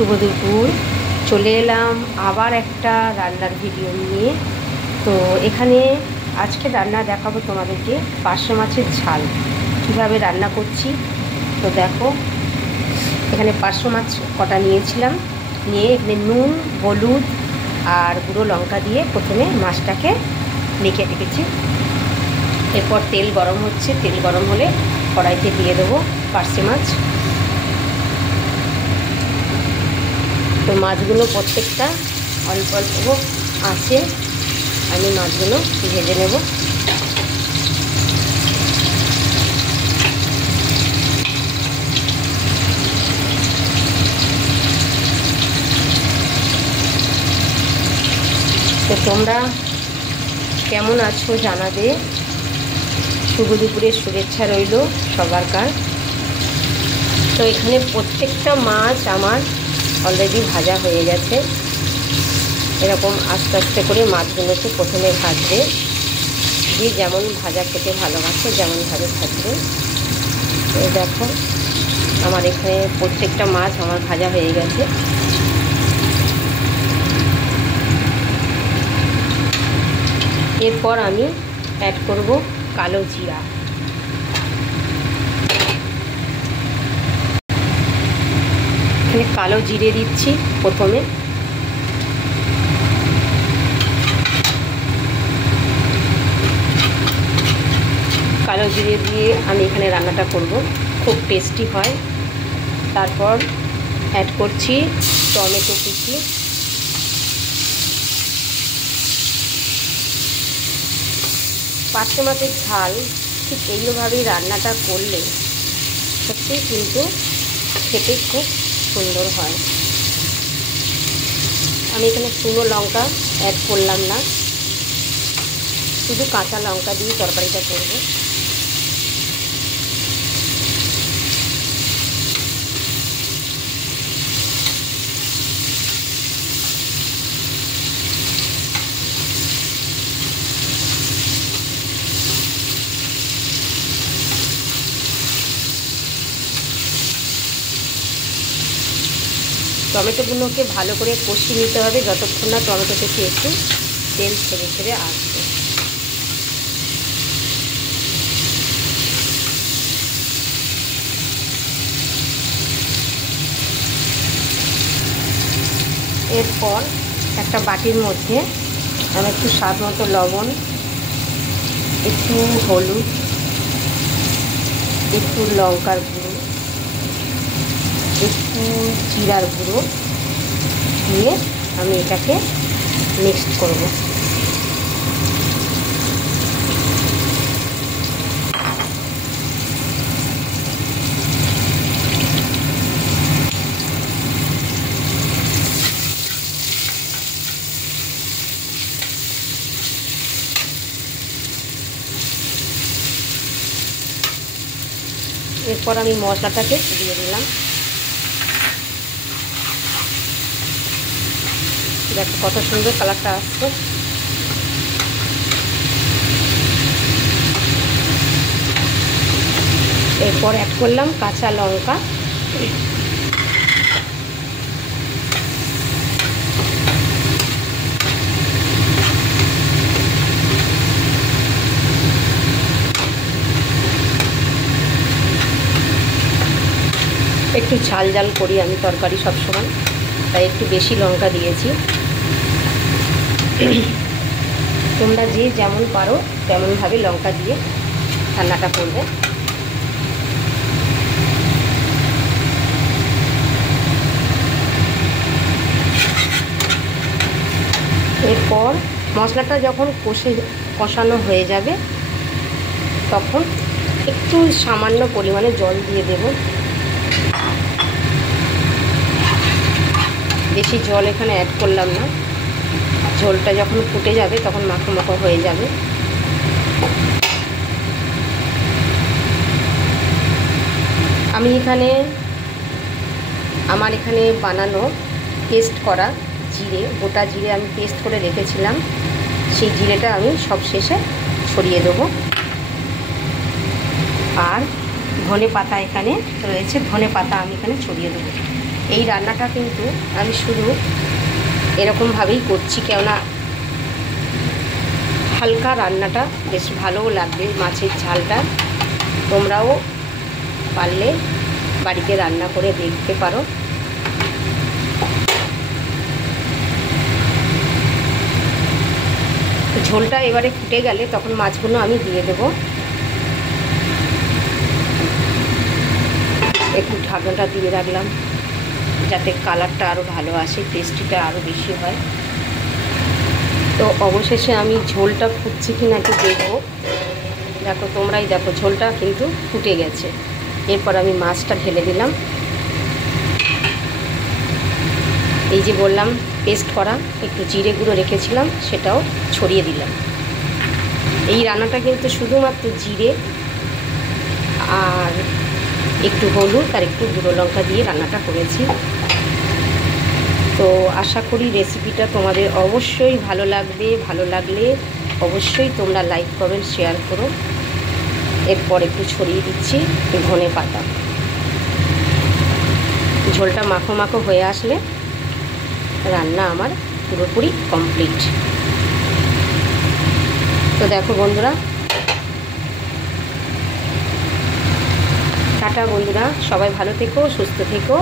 শুভ দুপুর। চলে এলাম আবার একটা রান্নার ভিডিও নিয়ে। তো এখানে আজকে রান্না দেখাবো তোমাদেরকে পার্শে মাছের ঝাল কীভাবে রান্না করছি। তো দেখো, এখানে পার্শে মাছ কটা নিয়েছিলাম, নিয়ে এখানে নুন, হলুদ আর গুঁড়ো লঙ্কা দিয়ে প্রথমে মাছটাকে মেখে রেখেছি। এরপর তেল গরম হচ্ছে, তেল গরম হলে কড়াইতে দিয়ে দেবো পার্শে মাছ। তো মাছগুলো প্রত্যেকটা অল্প অল্প আছে, আমি মাছগুলো ভেজে নেব। তো তোমরা কেমন আছো জানাবে। শুভ দুপুরের শুভেচ্ছা রইল সবার কার। তো এখানে প্রত্যেকটা মাছ আমার অলরেডি ভাজা হয়ে গেছে। এরকম আস্তে আস্তে করে মাছগুলোকে প্রথমে ভাজবে, যে যেমন ভাজা খেতে ভালোবাসে যেমনভাবে ভাজবে। তো দেখো, আমার এখানে প্রত্যেকটা মাছ আমার ভাজা হয়ে গেছে। এরপর আমি অ্যাড করব কালো জিরা। এখানে কালো জিরে দিচ্ছি প্রথমে। কালো জিরে দিয়ে আমি এখানে রান্নাটা করব, খুব টেস্টি হয়। তারপর অ্যাড করছি টমেটো কুচি। পার্শে মাছের ঝাল ঠিক এইভাবেই রান্নাটা করলে সত্যি কিন্তু খেতে খুব সুন্দর হয়। আমি এখানে শুকনো লঙ্কা অ্যাড করলাম না, শুধু কাঁচা লঙ্কা দিয়ে তরকারিটা করব। টমেটোগুলোকে ভালো করে কষিয়ে নিতে হবে যতক্ষণ না টমেটো থেকে একটু তেল ছেড়ে ছেড়ে আসবে। এরপর একটা বাটির মধ্যে আমি একটু স্বাদ মতো লবণ, একটু হলুদ, একটু লঙ্কার গুঁড়ো, একটু জিরার গুঁড়ো দিয়ে আমি এটাকে মিক্সড করব। এরপর আমি মশলাটাকে দিয়ে দিলাম। দেখো কত সুন্দর কালারটা আসছে। এরপর অ্যাড করলাম কাঁচা লঙ্কা। একটু ঝাল ঝাল করি আমি তরকারি সবসময়, তাই একটু বেশি লঙ্কা দিয়েছি। তোমরা যে যেমন পারো তেমনভাবে লঙ্কা দিয়ে রান্নাটা করবে। এরপর মশলাটা যখন কষানো হয়ে যাবে তখন একটু সামান্য পরিমাণে জল দিয়ে দেব। বেশি জল এখানে অ্যাড করলাম না, ঝোলটা যখন ফুটে যাবে তখন মাখো মাখো হয়ে যাবে। আমি এখানে আমার এখানে বানানো পেস্ট করা জিরে, গোটা জিরে আমি পেস্ট করে রেখেছিলাম, সেই জিরেটা আমি সব শেষে ছড়িয়ে দেবো। আর ধনে পাতা এখানে রয়েছে, ধনে পাতা আমি এখানে ছড়িয়ে দেবো। এই রান্নাটা কিন্তু আমি শুধু এরকমভাবেই করছি, কেননা হালকা রান্নাটা বেশ ভালোও লাগবে মাছের ঝালটা। তোমরাও পারলে বাড়িতে রান্না করে দেখতে পারো। ঝোলটা এবারে ফুটে গেলে তখন মাছগুলো আমি দিয়ে দেব। একটু ঢাকনাটা দিয়ে রাখলাম যাতে কালারটা আরও ভালো আসে, টেস্টিটা আরও বেশি হয়। তো অবশেষে আমি ঝোলটা ফুটছে কি না একটু দেখবো। দেখো, তোমরাই দেখো, ঝোলটা কিন্তু ফুটে গেছে। এরপর আমি মাছটা ঢেলে দিলাম। এই যে বললাম পেস্ট করা একটু জিরে গুঁড়ো রেখেছিলাম, সেটাও ছড়িয়ে দিলাম। এই রান্নাটা কিন্তু শুধুমাত্র জিরে আর একটু হলুদ আর একটু গুঁড়ো লঙ্কা দিয়ে রান্নাটা করেছি। তো আশা করি রেসিপিটা তোমাদের অবশ্যই ভালো লাগবে। ভালো লাগলে অবশ্যই তোমরা লাইক কমেন্ট শেয়ার করো। এরপর একটু ছড়িয়ে দিচ্ছি ধনে পাতা। ঝোলটা মাখো মাখো হয়ে আসলে রান্না আমার পুরোপুরি কমপ্লিট। তো দেখো বন্ধুরা, টাটা বন্ধুরা, সবাই ভালো থেকো, সুস্থ থেকো।